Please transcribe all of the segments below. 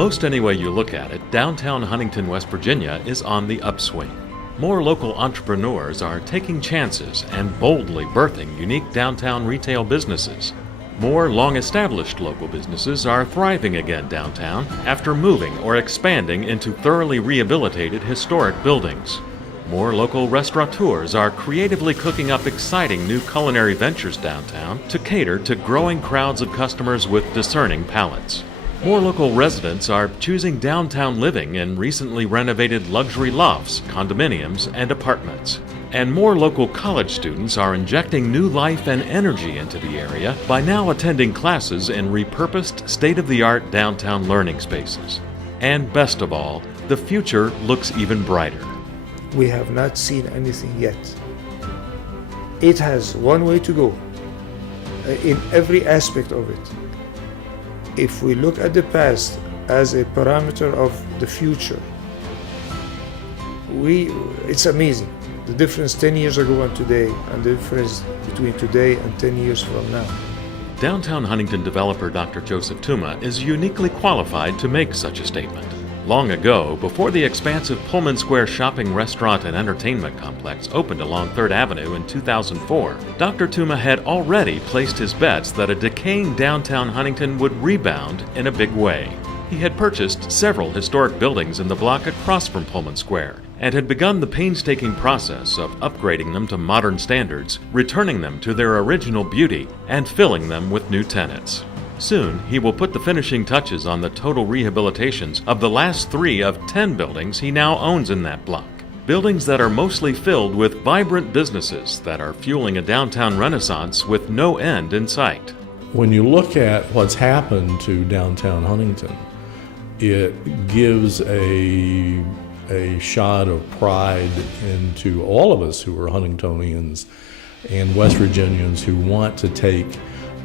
Most any way you look at it, downtown Huntington, West Virginia is on the upswing. More local entrepreneurs are taking chances and boldly birthing unique downtown retail businesses. More long-established local businesses are thriving again downtown after moving or expanding into thoroughly rehabilitated historic buildings. More local restaurateurs are creatively cooking up exciting new culinary ventures downtown to cater to growing crowds of customers with discerning palates. More local residents are choosing downtown living in recently renovated luxury lofts, condominiums, and apartments. And more local college students are injecting new life and energy into the area by now attending classes in repurposed, state-of-the-art downtown learning spaces. And best of all, the future looks even brighter. We have not seen anything yet. It has one way to go in every aspect of it. If we look at the past as a parameter of the future, it's amazing. The difference 10 years ago and today, and the difference between today and 10 years from now. Downtown Huntington developer Dr. Joseph Touma is uniquely qualified to make such a statement. Long ago, before the expansive Pullman Square shopping, restaurant, and entertainment complex opened along 3rd Avenue in 2004, Dr. Touma had already placed his bets that a decaying downtown Huntington would rebound in a big way. He had purchased several historic buildings in the block across from Pullman Square and had begun the painstaking process of upgrading them to modern standards, returning them to their original beauty, and filling them with new tenants. Soon, he will put the finishing touches on the total rehabilitations of the last 3 of 10 buildings he now owns in that block. Buildings that are mostly filled with vibrant businesses that are fueling a downtown renaissance with no end in sight. When you look at what's happened to downtown Huntington, it gives a shot of pride into all of us who are Huntingtonians and West Virginians who want to take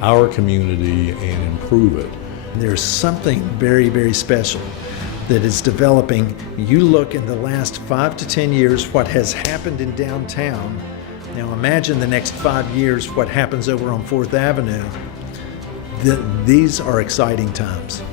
our community and improve it. There's something very, very special that is developing. You look in the last 5 to 10 years what has happened in downtown. Now imagine the next 5 years what happens over on 4th Avenue. These are exciting times.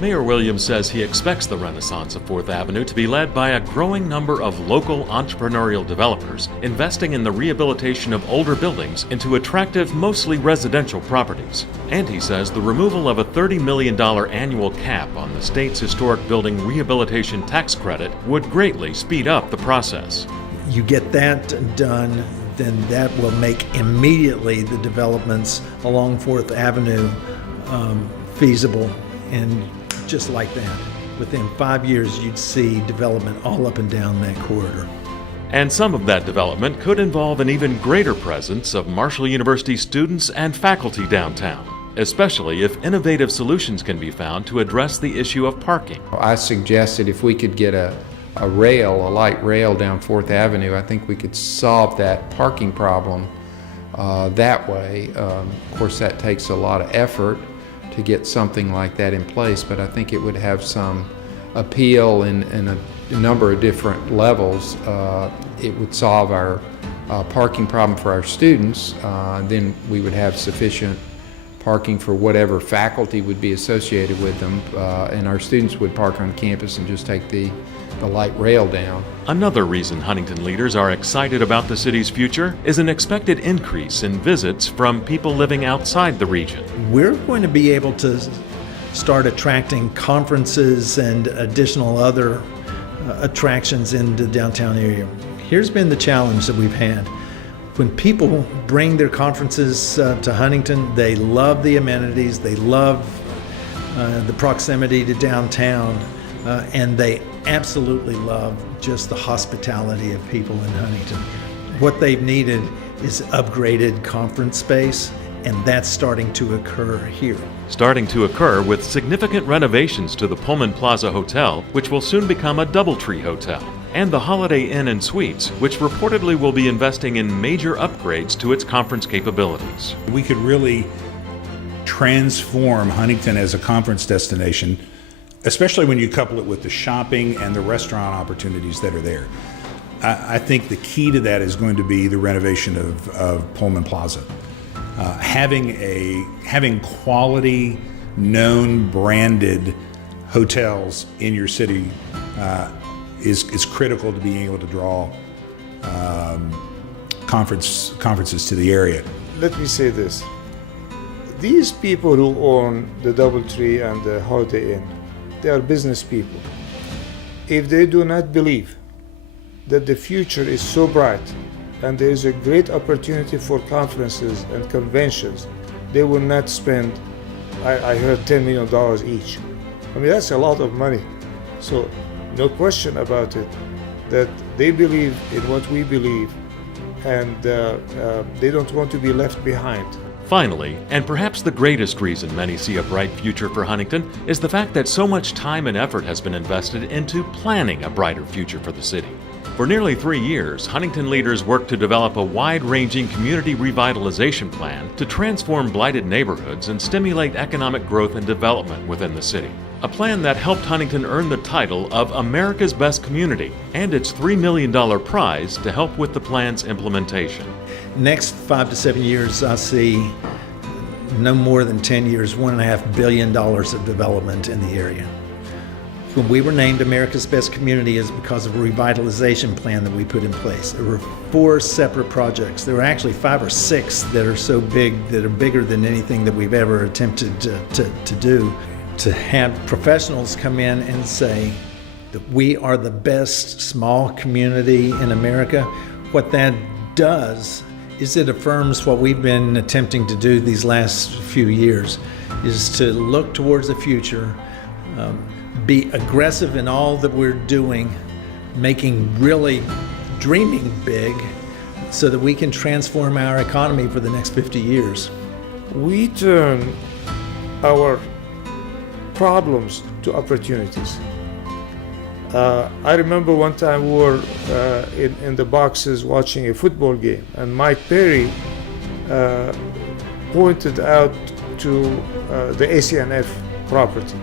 Mayor Williams says he expects the renaissance of 4th Avenue to be led by a growing number of local entrepreneurial developers investing in the rehabilitation of older buildings into attractive, mostly residential properties. And he says the removal of a $30 million annual cap on the state's historic building rehabilitation tax credit would greatly speed up the process. You get that done, then that will make immediately the developments along 4th Avenue feasible. And just like that, within 5 years, you'd see development all up and down that corridor. And some of that development could involve an even greater presence of Marshall University students and faculty downtown, especially if innovative solutions can be found to address the issue of parking. I suggested if we could get a light rail down 4th Avenue, I think we could solve that parking problem that way. Of course, that takes a lot of effort to get something like that in place, but I think it would have some appeal in a number of different levels. It would solve our parking problem for our students. Then we would have sufficient parking for whatever faculty would be associated with them, and our students would park on campus and just take the light rail down. Another reason Huntington leaders are excited about the city's future is an expected increase in visits from people living outside the region. We're going to be able to start attracting conferences and additional other attractions in the downtown area. Here's been the challenge that we've had. When people bring their conferences to Huntington, they love the amenities, they love the proximity to downtown, and they absolutely love just the hospitality of people in Huntington. What they've needed is upgraded conference space, and that's starting to occur here. Starting to occur with significant renovations to the Pullman Plaza Hotel, which will soon become a DoubleTree Hotel, and the Holiday Inn and Suites, which reportedly will be investing in major upgrades to its conference capabilities. We could really transform Huntington as a conference destination, especially when you couple it with the shopping and the restaurant opportunities that are there. I think the key to that is going to be the renovation of Pullman Plaza. Having quality, known, branded hotels in your city is critical to being able to draw conferences to the area. Let me say this. These people who own the DoubleTree and the Holiday Inn, they are business people. If they do not believe that the future is so bright and there is a great opportunity for conferences and conventions, they will not spend, I heard, $10 million each. I mean, that's a lot of money. So no question about it that they believe in what we believe, and they don't want to be left behind. Finally, and perhaps the greatest reason many see a bright future for Huntington, is the fact that so much time and effort has been invested into planning a brighter future for the city. For nearly 3 years, Huntington leaders worked to develop a wide-ranging community revitalization plan to transform blighted neighborhoods and stimulate economic growth and development within the city. A plan that helped Huntington earn the title of America's Best Community and its $3 million prize to help with the plan's implementation. Next 5 to 7 years, I see no more than 10 years, $1.5 billion of development in the area. When we were named America's Best Community is because of a revitalization plan that we put in place. There were 4 separate projects. There were actually 5 or 6 that are so big, that are bigger than anything that we've ever attempted to do. To have professionals come in and say that we are the best small community in America, what that does is it affirms what we've been attempting to do these last few years, is to look towards the future, be aggressive in all that we're doing, really dreaming big, so that we can transform our economy for the next 50 years. We turn our problems to opportunities. I remember one time we were in the boxes watching a football game, and Mike Perry pointed out to the ACNF property.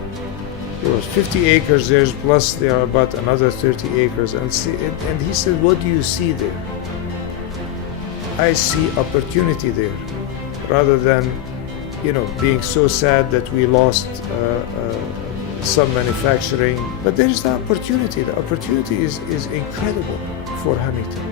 There was 50 acres there, plus there are about another 30 acres. And he said, "What do you see there?" I see opportunity there, rather than, being so sad that we lost some manufacturing. But there is the opportunity. The opportunity is incredible for Huntington.